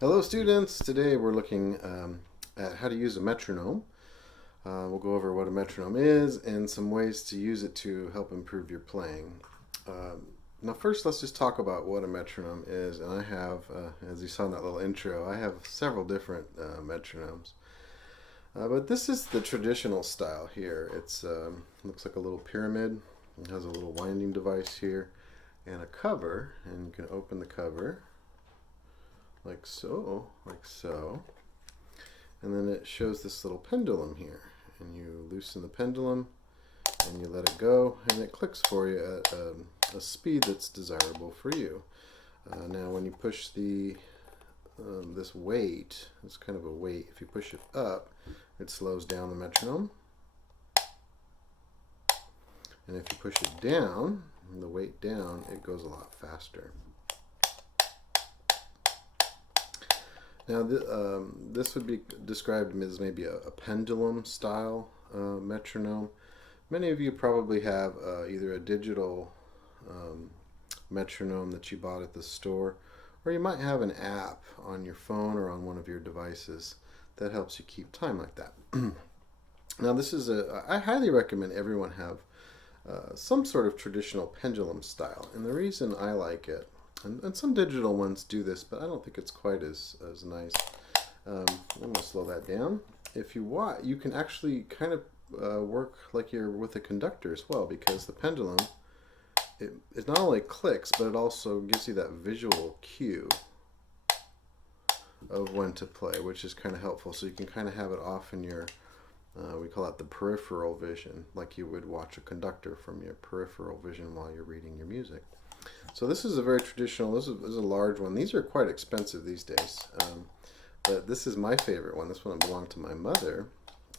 Hello students! Today we're looking at how to use a metronome. We'll go over what a metronome is and some ways to use it to help improve your playing. Now first let's just talk about what a metronome is. And I have, as you saw in that little intro, I have several different metronomes. But this is the traditional style here. It's looks like a little pyramid. It has a little winding device here and a cover, and you can open the cover like so, and then it shows this little pendulum here, and you loosen the pendulum and you let it go, and it clicks for you at a speed that's desirable for you. Now when you push the this weight, it's kind of a weight, if you push it up, it slows down the metronome, and if you push it down, the weight down, it goes a lot faster. Now, this would be described as maybe a pendulum style metronome. Many of you probably have either a digital metronome that you bought at the store, or you might have an app on your phone or on one of your devices that helps you keep time like that. Now, I highly recommend everyone have some sort of traditional pendulum style, and the reason I like it, and some digital ones do this, but I don't think it's quite as nice. I'm going to slow that down. If you want, you can actually kind of work like you're with a conductor as well, because the pendulum, it not only clicks, but it also gives you that visual cue of when to play, which is kind of helpful. So you can kind of have it off in your, we call that the peripheral vision, like you would watch a conductor from your peripheral vision while you're reading your music. So this is a very traditional, this is a large one. These are quite expensive these days, but this is my favorite one. This one belonged to my mother,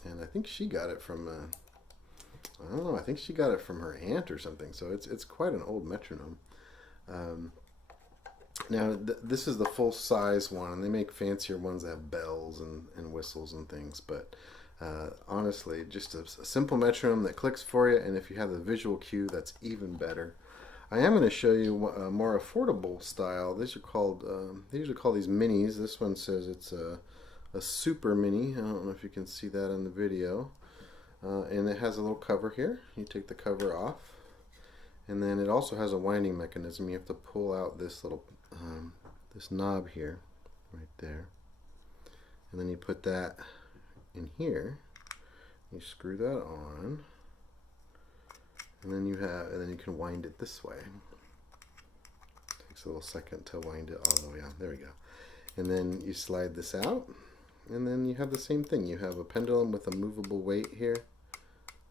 and I think she got it from, I don't know, I think she got it from her aunt or something. So it's quite an old metronome. Now this is the full size one, and they make fancier ones that have bells and whistles and things, but honestly, just a simple metronome that clicks for you, and if you have the visual cue, that's even better. I am going to show you a more affordable style. These are called, they usually call these minis. This one says it's a super mini. I don't know if you can see that in the video. And it has a little cover here. You take the cover off. And then it also has a winding mechanism. You have to pull out this little, this knob here, right there. And then you put that in here. You screw that on. And then you can wind it this way. Takes a little second to wind it all the way out. There we go. And then you slide this out, and then you have the same thing. You have a pendulum with a movable weight here.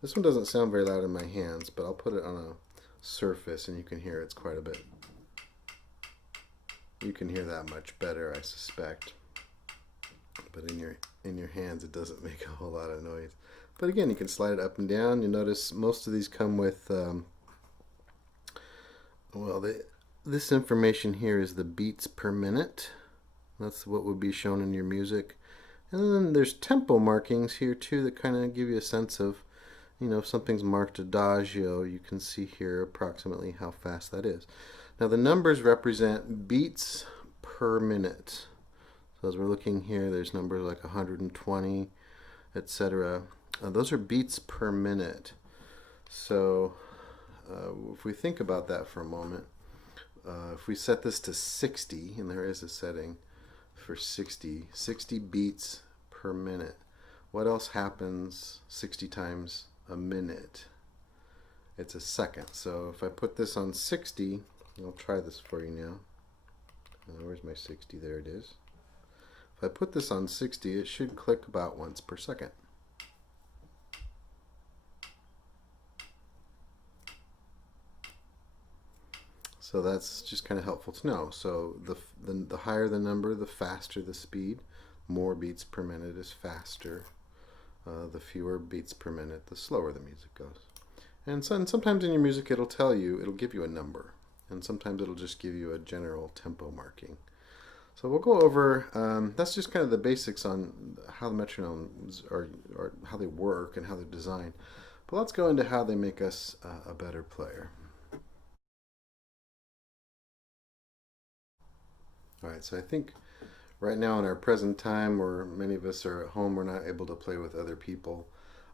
This one doesn't sound very loud in my hands, but I'll put it on a surface and you can hear it's quite a bit. You can hear that much better, I suspect. But in your hands, it doesn't make a whole lot of noise. But again, you can slide it up and down. You notice most of these come with, this information here is the beats per minute. That's what would be shown in your music. And then there's tempo markings here too that kind of give you a sense of, if something's marked adagio, you can see here approximately how fast that is. Now the numbers represent beats per minute. So as we're looking here, there's numbers like 120, etc. Those are beats per minute. So if we think about that for a moment, if we set this to 60, and there is a setting for 60 beats per minute, what else happens 60 times a minute? It's a second. So if I put this on 60, I'll try this for you now. Where's my 60? There it is. If I put this on 60, it should click about once per second. So that's just kind of helpful to know. So the higher the number, the faster the speed. More beats per minute is faster. The fewer beats per minute, the slower the music goes. And sometimes in your music it'll give you a number. And sometimes it'll just give you a general tempo marking. So we'll go over, that's just kind of the basics on how the metronomes are how they work and how they're designed. But let's go into how they make us a better player. All right, so I think right now in our present time where many of us are at home, we're not able to play with other people.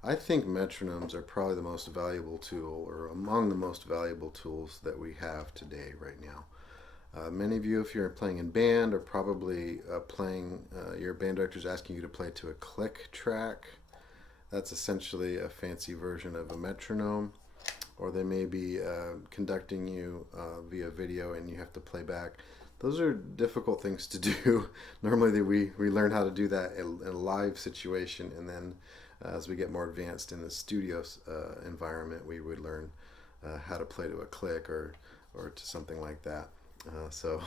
I think metronomes are probably the most valuable tool, or among the most valuable tools that we have today right now. Many of you, if you're playing in band, are probably playing, your band director's asking you to play to a click track. That's essentially a fancy version of a metronome. Or they may be conducting you via video and you have to play back. Those are difficult things to do. Normally we learn how to do that in a live situation, and then as we get more advanced in the studio environment, we would learn how to play to a click or to something like that. So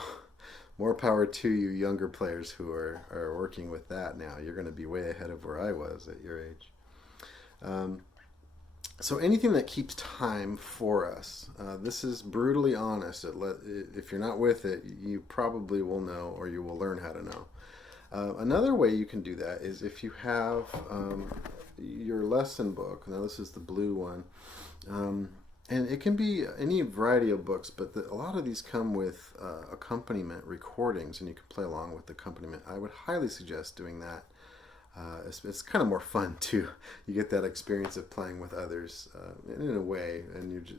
more power to you younger players who are working with that now. You're going to be way ahead of where I was at your age. So anything that keeps time for us, this is brutally honest. If you're not with it, you probably will know, or you will learn how to know. Another way you can do that is if you have your lesson book. Now this is the blue one. And it can be any variety of books, but a lot of these come with accompaniment recordings, and you can play along with the accompaniment. I would highly suggest doing that. It's kind of more fun too. You get that experience of playing with others in a way,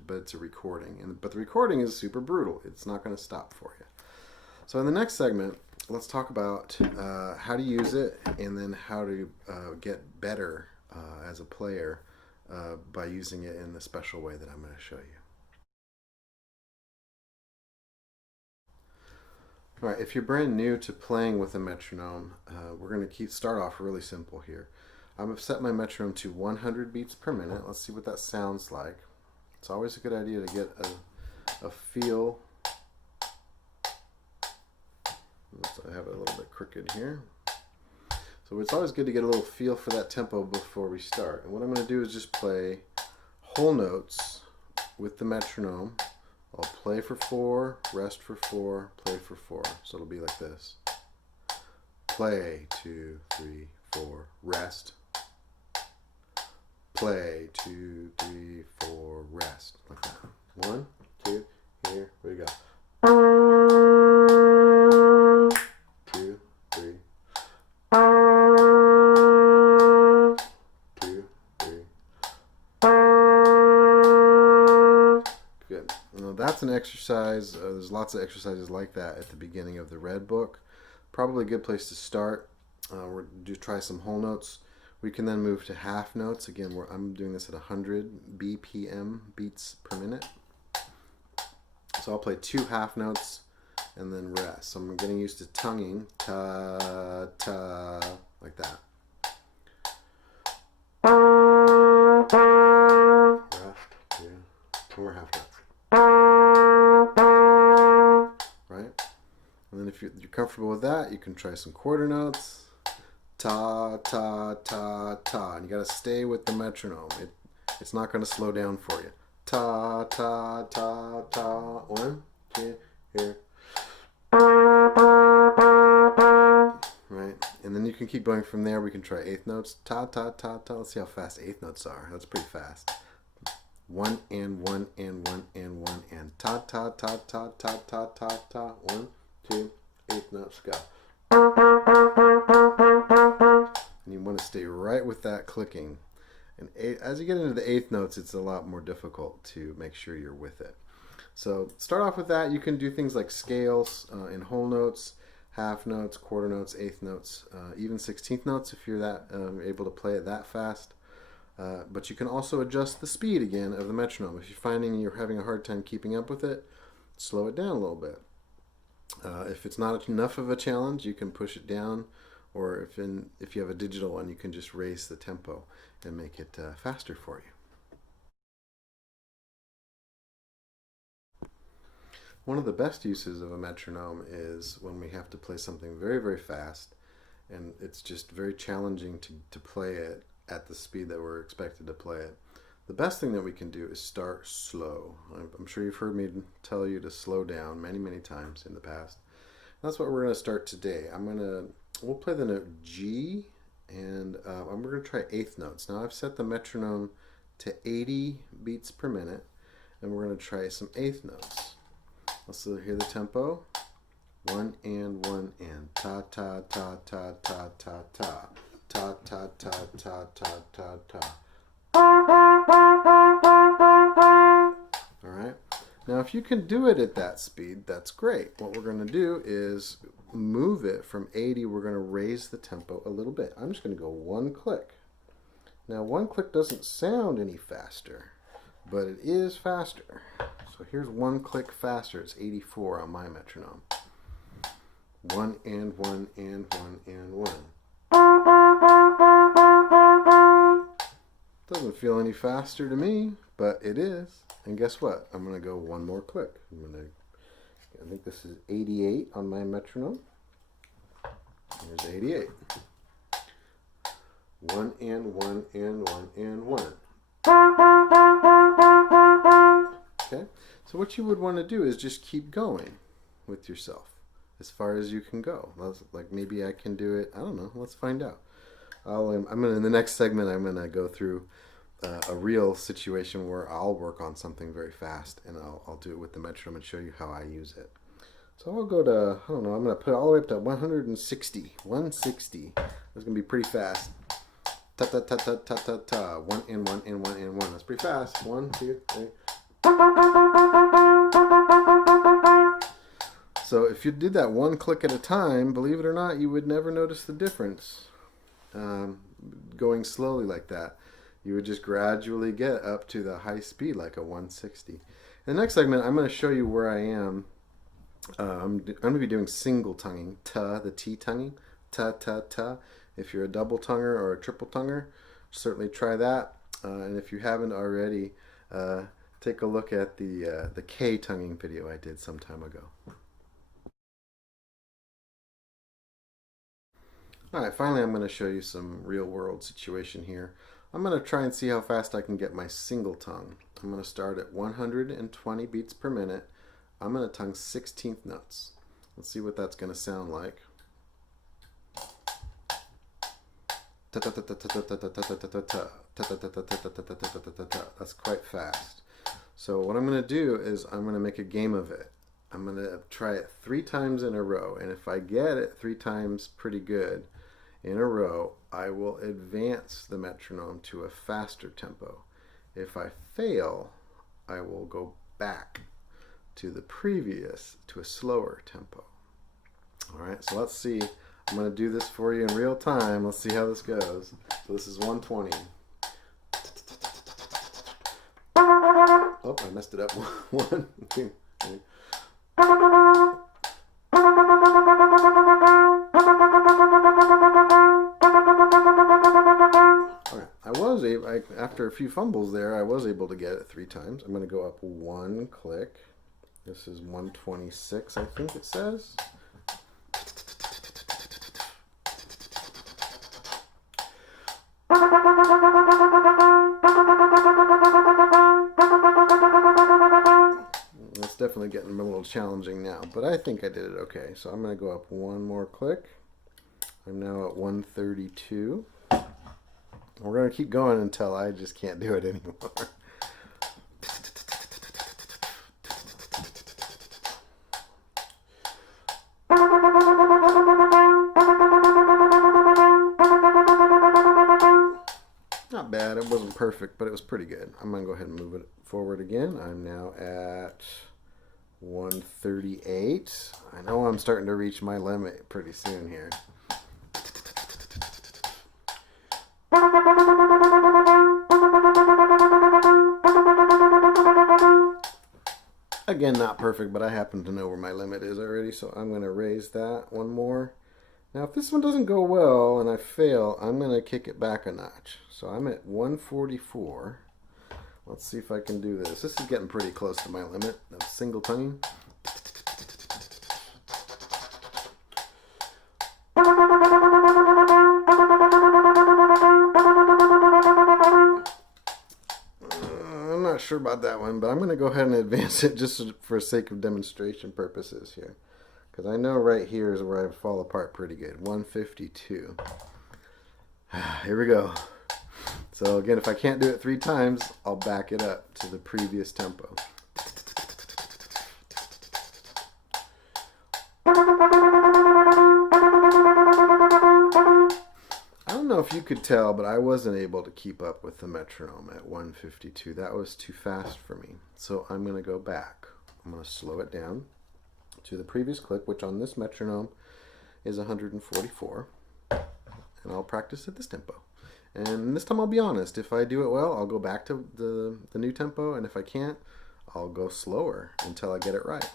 but it's a recording. But the recording is super brutal. It's not going to stop for you. So in the next segment, let's talk about how to use it, and then how to get better as a player by using it in the special way that I'm going to show you. All right, if you're brand new to playing with a metronome, we're going to start off really simple here. I'm going to set my metronome to 100 beats per minute. Let's see what that sounds like. It's always a good idea to get a feel. I have it a little bit crooked here. So it's always good to get a little feel for that tempo before we start. And what I'm going to do is just play whole notes with the metronome. I'll play for 4, rest for 4, play for 4. So it'll be like this. Play, 2, 3, 4, rest. Play, 2, 3, 4, rest. Like that. 1, 2, here we go. 2, 3. 2, 3. Good. Now that's an exercise. There's lots of exercises like that at the beginning of the red book. Probably a good place to start. We're to try some whole notes. We can then move to half notes. Again, I'm doing this at 100 BPM, beats per minute. So I'll play 2 half notes and then rest. So I'm getting used to tonguing, ta, ta, like that. Rest, 2, 2 more half notes. Right? And then if you're comfortable with that, you can try some quarter notes. Ta, ta, ta, ta. And you got to stay with the metronome. It's not going to slow down for you. Ta, ta, ta, ta. 1, 2, here. Right? And then you can keep going from there. We can try eighth notes. Ta, ta, ta, ta. Let's see how fast eighth notes are. That's pretty fast. 1 and 1 and 1 and 1 and ta, ta, ta, ta, ta, ta, ta, ta. 1, 2, eighth notes, go. And you want to stay right with that clicking. And as you get into the eighth notes, it's a lot more difficult to make sure you're with it. So start off with that. You can do things like scales in whole notes, half notes, quarter notes, eighth notes, even 16th notes if you're that able to play it that fast. But you can also adjust the speed again of the metronome. If you're finding you're having a hard time keeping up with it, slow it down a little bit. If it's not enough of a challenge, you can push it down, or if you have a digital one, you can just raise the tempo and make it faster for you. One of the best uses of a metronome is when we have to play something very, very fast, and it's just very challenging to play it at the speed that we're expected to play it. The best thing that we can do is start slow. I'm sure you've heard me tell you to slow down many, many times in the past. That's what we're going to start today. We'll play the note G, and we're going to try eighth notes. Now I've set the metronome to 80 beats per minute, and we're going to try some eighth notes. Let's hear the tempo. 1 and 1 and ta ta ta ta ta ta ta ta ta ta ta ta ta ta. All right. Now, if you can do it at that speed, that's great. What we're going to do is move it from 80. We're going to raise the tempo a little bit. I'm just going to go one click. Now, one click doesn't sound any faster, but it is faster. So here's one click faster. It's 84 on my metronome. 1 and 1 and 1 and 1. Doesn't feel any faster to me, but it is. And guess what? I'm going to go one more click. I think this is 88 on my metronome. Here's 88. 1 and 1 and 1 and 1. Okay? So what you would want to do is just keep going with yourself as far as you can go. Like maybe I can do it. I don't know. Let's find out. In the next segment, I'm going to go through a real situation where I'll work on something very fast, and I'll do it with the metronome and show you how I use it. So I'll go to, I don't know, I'm going to put it all the way up to 160. 160. That's going to be pretty fast. Ta ta ta ta ta ta ta. 1 and 1 and 1 and 1. That's pretty fast. 1, 2, 3. So if you did that one click at a time, believe it or not, you would never notice the difference going slowly like that. You would just gradually get up to the high speed like a 160. In the next segment, I'm going to show you where I am. I'm going to be doing single tonguing, ta, the T tonguing, ta, ta, ta. If you're a double tonger or a triple tonger, certainly try that. And if you haven't already, take a look at the K tonguing video I did some time ago. All right, finally I'm going to show you some real world situation here. I'm going to try and see how fast I can get my single tongue. I'm going to start at 120 beats per minute. I'm going to tongue 16th notes. Let's see what that's going to sound like. That's quite fast. So what I'm going to do is I'm going to make a game of it. I'm going to try it 3 times in a row, and if I get it 3 times pretty good in a row, I will advance the metronome to a faster tempo. If I fail, I will go back to a slower tempo. All right, so let's see. I'm going to do this for you in real time. Let's see how this goes. So this is 120. Oh, I messed it up. 1, 2, 3. After a few fumbles there, I was able to get it 3 times. I'm going to go up 1 click. This is 126, I think it says. It's definitely getting a little challenging now, but I think I did it okay. So I'm going to go up 1 more click. I'm now at 132. We're going to keep going until I just can't do it anymore. Not bad. It wasn't perfect, but it was pretty good. I'm going to go ahead and move it forward again. I'm now at 138. I know I'm starting to reach my limit pretty soon here. Again, not perfect, but I happen to know where my limit is already, so I'm going to raise that 1 more. Now, if this one doesn't go well and I fail, I'm going to kick it back a notch. So I'm at 144. Let's see if I can do this. This is getting pretty close to my limit of single tonguing. I'm not sure about that one, but I'm going to go ahead and advance it just for sake of demonstration purposes here. Because I know right here is where I fall apart pretty good. 152. Here we go. So again, if I can't do it 3 times, I'll back it up to the previous tempo. if you could tell, but I wasn't able to keep up with the metronome at 152. That was too fast for me. So I'm going to go back. I'm going to slow it down to the previous click, which on this metronome is 144. And I'll practice at this tempo. And this time I'll be honest. If I do it well, I'll go back to the new tempo. And if I can't, I'll go slower until I get it right.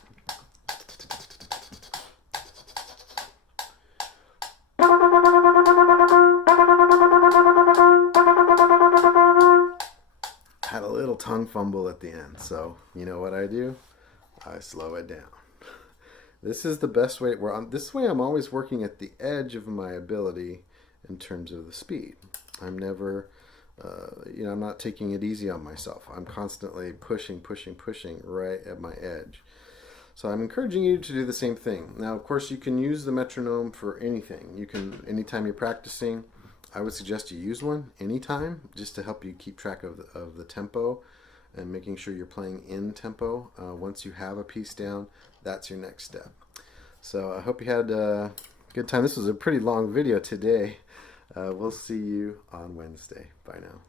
Had a little tongue fumble at the end, so you know what I do? I slow it down. This is the best way. This way I'm always working at the edge of my ability in terms of the speed. I'm never, I'm not taking it easy on myself. I'm constantly pushing right at my edge. So I'm encouraging you to do the same thing. Now, of course, you can use the metronome for anything. You can, anytime you're practicing, I would suggest you use one anytime, just to help you keep track of the tempo and making sure you're playing in tempo. Once you have a piece down, that's your next step. So I hope you had a good time. This was a pretty long video today. We'll see you on Wednesday. Bye now.